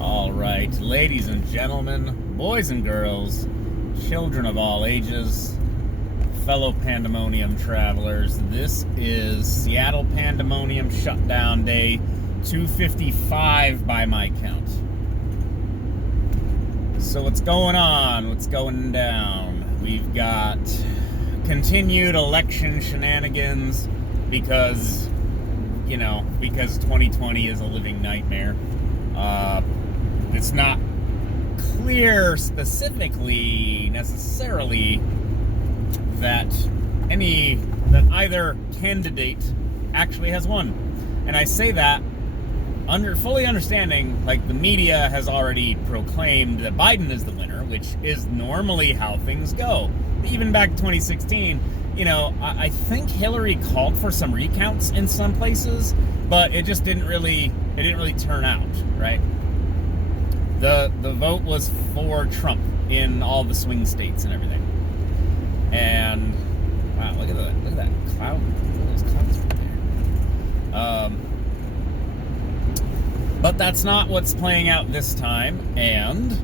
All right, ladies and gentlemen, boys and girls, children of all ages, fellow Pandemonium travelers, this is Seattle Pandemonium Shutdown Day 255 by my count. So what's going on? What's going down? We've got continued election shenanigans because 2020 is a living nightmare. It's not clear specifically necessarily that either candidate actually has won. And I say that fully understanding, like, the media has already proclaimed that Biden is the winner, which is normally how things go. Even back in 2016, I think Hillary called for some recounts in some places, but it just didn't really turn out, right? The vote was for Trump in all the swing states and everything. And wow, look at that cloud. Look at those clouds right there. But that's not what's playing out this time, and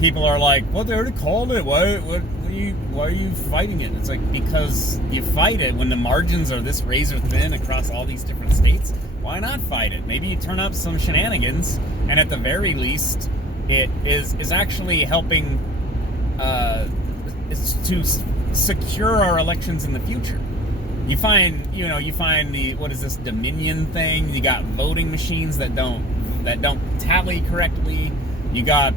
people are like, well, they already called it. Why are you fighting it? It's like, because you fight it when the margins are this razor thin across all these different states. Why not fight it? Maybe you turn up some shenanigans, and at the very least, it is actually helping to secure our elections in the future. You find the, what is this, Dominion thing? You got voting machines that don't tally correctly. You got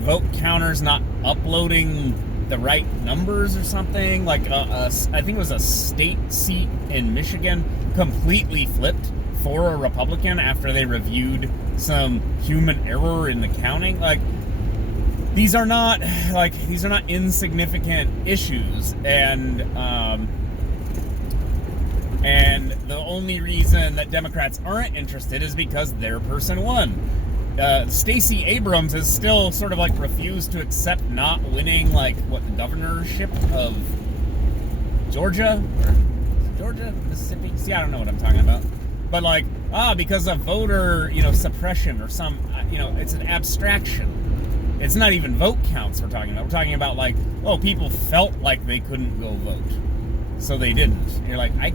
vote counters not uploading the right numbers or something. Like I think it was a state seat in Michigan completely flipped for a Republican after they reviewed some human error in the counting. Like, these are not insignificant issues, and the only reason that Democrats aren't interested is because their person won. Stacey Abrams has still sort of like refused to accept not winning, like, the governorship of Georgia, Mississippi. See, I don't know what I'm talking about, but because of voter suppression or some it's an abstraction. It's not even vote counts we're talking about. We're talking about people felt like they couldn't go vote, so they didn't. And you're like, I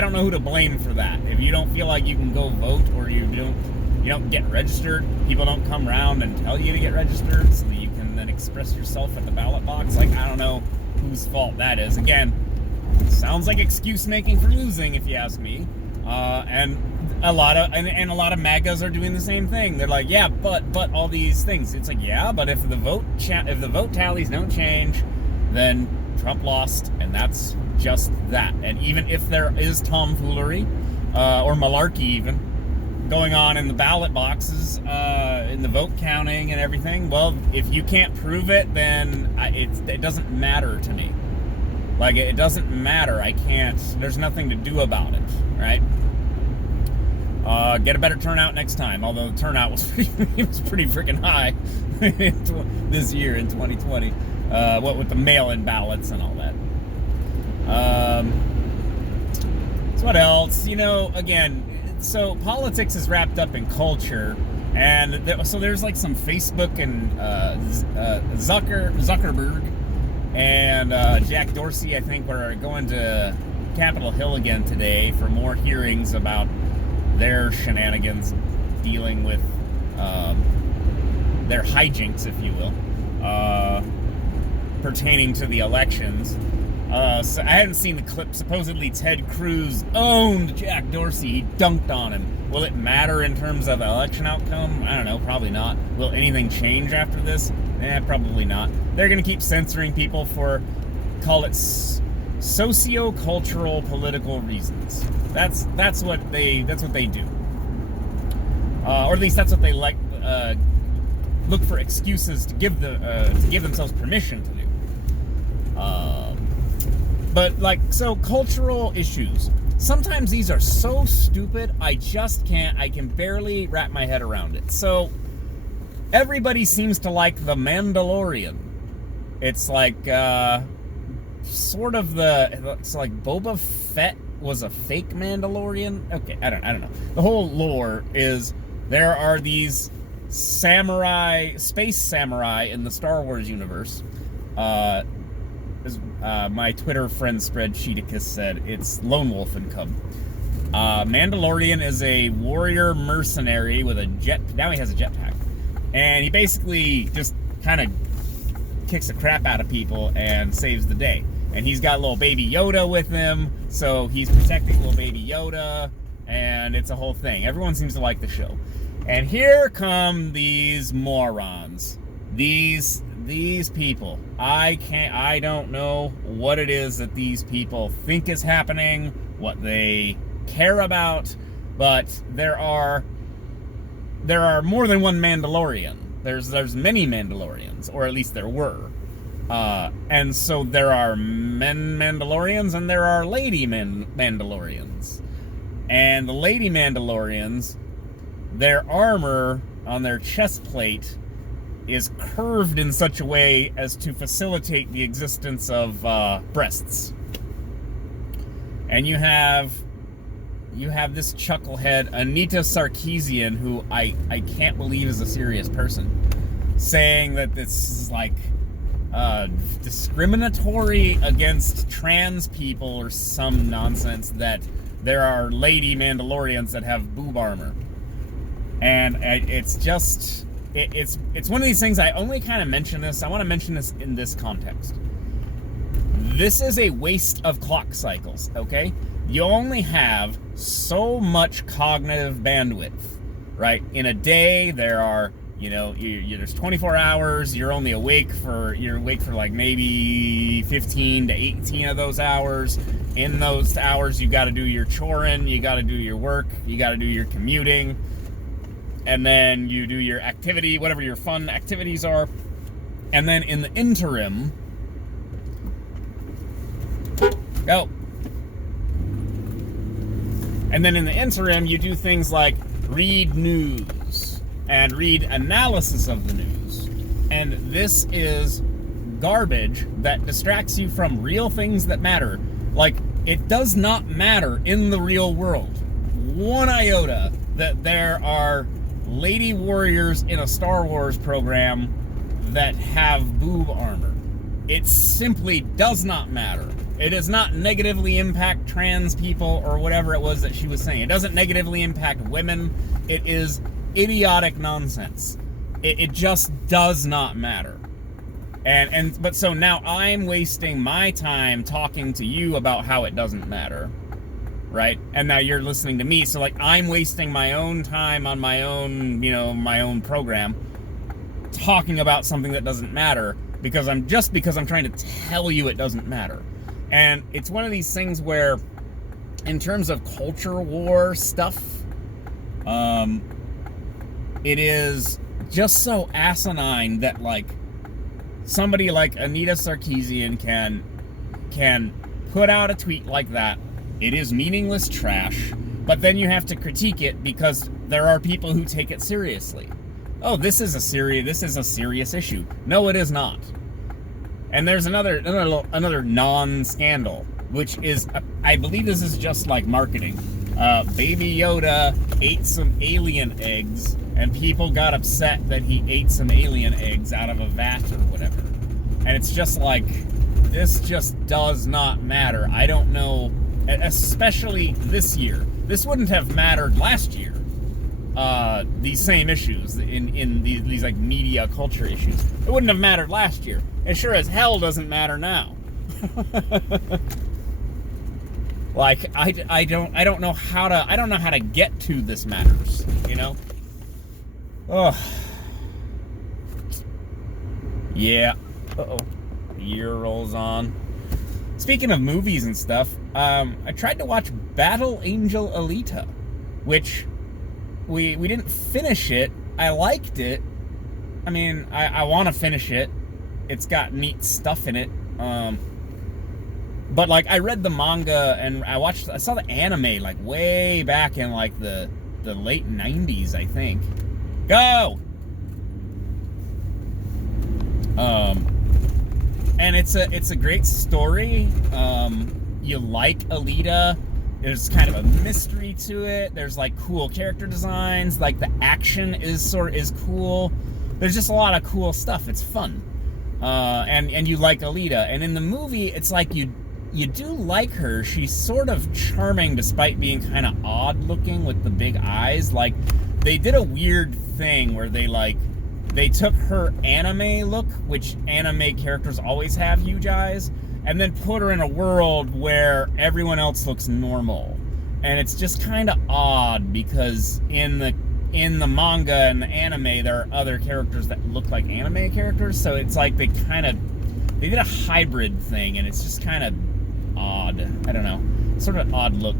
don't know who to blame for that. If you don't feel like you can go vote, or you don't get registered, people don't come around and tell you to get registered so that you can then express yourself at the ballot box. Like, I don't know whose fault that is. Again, sounds like excuse making for losing, if you ask me. And a lot of MAGAs are doing the same thing. They're like, yeah, but all these things. It's like, yeah, but if the vote tallies don't change, then Trump lost, and that's just that. And even if there is tomfoolery or malarkey even going on in the ballot boxes, in the vote counting and everything, well, if you can't prove it, then it doesn't matter to me. Like, it doesn't matter. There's nothing to do about it, right? Get a better turnout next time. Although the turnout was pretty freaking high this year in 2020. What with the mail-in ballots and all that. So what else? Again, so politics is wrapped up in culture, and so there's like some Facebook and Zuckerberg and Jack Dorsey, I think, are going to Capitol Hill again today for more hearings about their shenanigans dealing with their hijinks, if you will, pertaining to the elections. So I hadn't seen the clip. Supposedly Ted Cruz owned Jack Dorsey. He dunked on him. Will it matter in terms of election outcome? I don't know. Probably not. Will anything change after this? Probably not. They're going to keep censoring people for, call it, socio-cultural political reasons. That's what they do. Or at least that's what they look for excuses to give themselves permission to do. But cultural issues. Sometimes these are so stupid, I can barely wrap my head around it. So, everybody seems to like the Mandalorian. It's like, it's like Boba Fett was a fake Mandalorian. Okay, I don't know. The whole lore is there are these space samurai in the Star Wars universe. As my Twitter friend Spreadsheeticus said, it's Lone Wolf and Cub. Mandalorian is a warrior mercenary with a jet. Now he has a jetpack, and he basically just kind of kicks the crap out of people and saves the day. And he's got little baby Yoda with him, so he's protecting little baby Yoda, and it's a whole thing. Everyone seems to like the show. And here come these morons. These people. I don't know what it is that these people think is happening, what they care about, but there are more than one Mandalorian. There's many Mandalorians, or at least there were. And so there are men Mandalorians and there are lady Mandalorians. And the lady Mandalorians, their armor on their chest plate is curved in such a way as to facilitate the existence of breasts. And you have this chucklehead, Anita Sarkeesian, who I can't believe is a serious person, saying that this is like discriminatory against trans people or some nonsense, that there are lady Mandalorians that have boob armor. And it's just, it's one of these things. I only kind of mention this. I want to mention this in this context. This is a waste of clock cycles, okay? You only have so much cognitive bandwidth, right? In a day, there are, there's 24 hours. You're awake for like maybe 15 to 18 of those hours. In those hours, you got to do your choring, you got to do your work, you got to do your commuting, and then you do your activity, whatever your fun activities are. And then in the interim, you do things like read news and read analysis of the news. And this is garbage that distracts you from real things that matter. Like, it does not matter in the real world one iota that there are lady warriors in a Star Wars program that have boob armor. It simply does not matter. It does not negatively impact trans people or whatever it was that she was saying. It doesn't negatively impact women. It is idiotic nonsense. It just does not matter. But so now I'm wasting my time talking to you about how it doesn't matter, right? And now you're listening to me, so like I'm wasting my own time on my own, my own program talking about something that doesn't matter because I'm trying to tell you it doesn't matter. And it's one of these things where, in terms of culture war stuff, it is just so asinine that like somebody like Anita Sarkeesian can put out a tweet like that. It is meaningless trash, but then you have to critique it because there are people who take it seriously. Oh, this is a serious issue. No, it is not. And there's another non-scandal, which is, I believe this is just like marketing. Baby Yoda ate some alien eggs, and people got upset that he ate some alien eggs out of a vat or whatever. And it's just like, this just does not matter. I don't know, especially this year. This wouldn't have mattered last year. These same issues in these like media culture issues. It wouldn't have mattered last year. It sure as hell doesn't matter now. Like I don't know how to get to this matters, Oh. Yeah. Uh-oh. The year rolls on. Speaking of movies and stuff, I tried to watch Battle Angel Alita, which we didn't finish it. I liked it. I mean, I want to finish it. It's got neat stuff in it. But like, I read the manga and I saw the anime like way back in like the late 90s, I think. Go! And it's a great story. You like Alita. there's kind of a mystery to it. There's like cool character designs. Like the action is cool. There's just a lot of cool stuff. It's fun. And you like Alita. And in the movie, it's like you do like her. She's sort of charming despite being kind of odd looking with the big eyes. Like, they did a weird thing where they took her anime look, which anime characters always have huge eyes, and then put her in a world where everyone else looks normal. And it's just kind of odd because in the manga and the anime, there are other characters that look like anime characters, so it's like they did a hybrid thing, and it's just kind of odd. I don't know, sort of an odd look.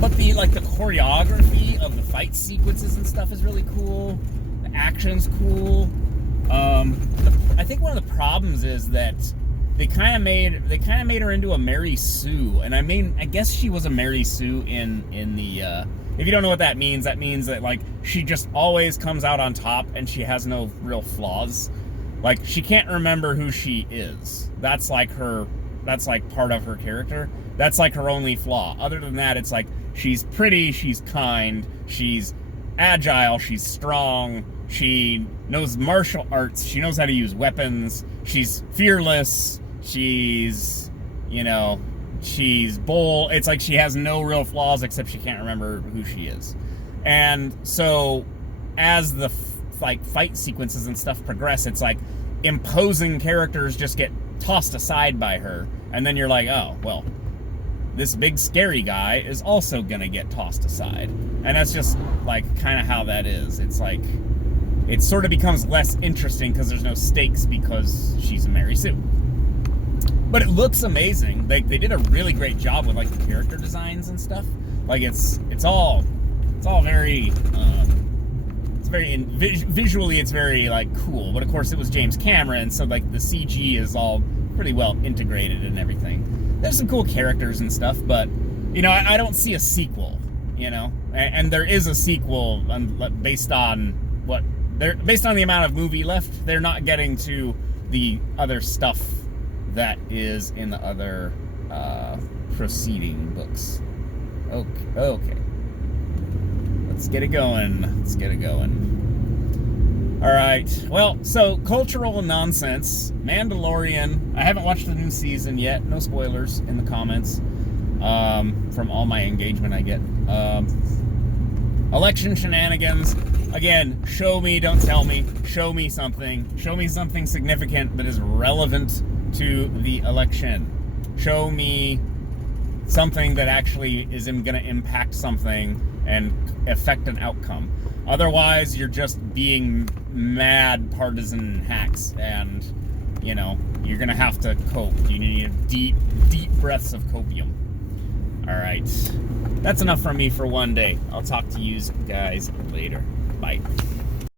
But the choreography of the fight sequences and stuff is really cool. The action's cool. I think one of the problems is that they kind of made her into a Mary Sue, and I mean, I guess she was a Mary Sue in the. If you don't know what that means that like she just always comes out on top and she has no real flaws. Like, she can't remember who she is. That's like part of her character. That's like her only flaw. Other than that, it's like she's pretty, she's kind, she's agile, she's strong, she knows martial arts, she knows how to use weapons, she's fearless, she's bold. It's like she has no real flaws except she can't remember who she is. And so as the fight sequences and stuff progress, it's like imposing characters just get tossed aside by her, and then you're like, oh, well, this big scary guy is also gonna get tossed aside. And that's just like kind of how that is. It's like it sort of becomes less interesting because there's no stakes because she's a Mary Sue. But it looks amazing. They did a really great job with like the character designs and stuff. Like it's all very visually it's very like cool. But of course it was James Cameron, so like the CG is all pretty well integrated and everything. There's some cool characters and stuff, but I don't see a sequel. And there is a sequel based on the amount of movie left. They're not getting to the other stuff that is in the other preceding books. Okay. Let's get it going. Alright, well, so cultural nonsense. Mandalorian. I haven't watched the new season yet. No spoilers in the comments. From all my engagement I get. Election shenanigans. Again, show me, don't tell me. Show me something. Show me something significant that is relevant to the election. Show me something that actually is going to impact something and affect an outcome. Otherwise, you're just being mad partisan hacks, and you're going to have to cope. You need deep breaths of copium. All right, that's enough from me for one day. I'll talk to you guys later. Bye.